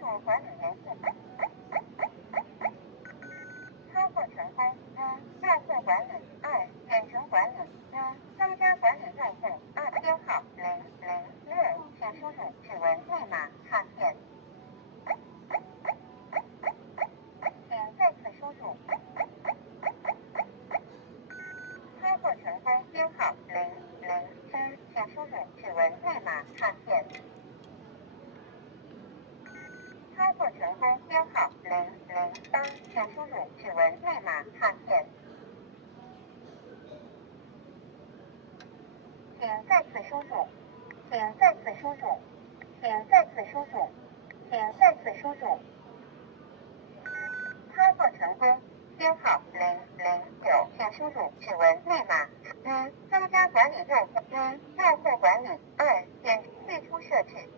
作管理员操作成功。用户管理2，远程管理增加管理用户2，编号006，请输入指纹密码卡片，请再次输入。操作成功，编号007，请输入指纹密码卡片。操作成功，编号008，请输入指纹密码卡片。请再次输入，请再次输入，请再次输入，请再次输入。操作成功，编号009，请输入指纹密码增加管理用户用户管理2，点退出设置。